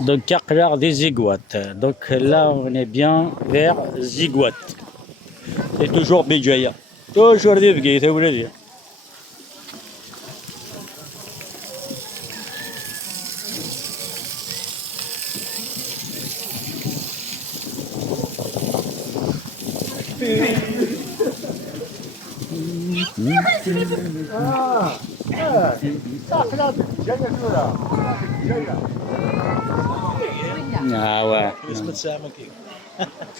Donc Carclar des Zigouates. Donc là on est bien vers Zigouates. C'est toujours Béjaïa. Toujours des Bguites, vous voulez dire. Ah ouais.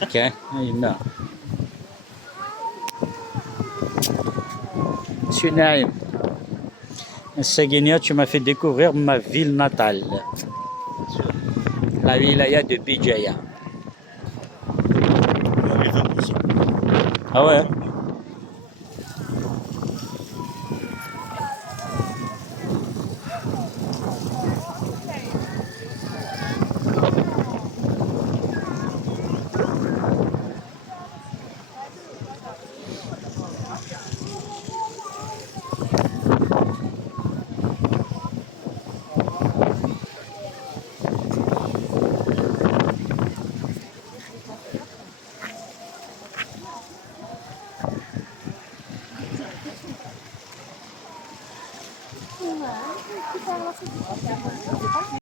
Ok, non. Monsieur Naïm, Seguinia, tu m'as fait découvrir ma ville natale, la wilaya de Béjaïa. Ah ouais?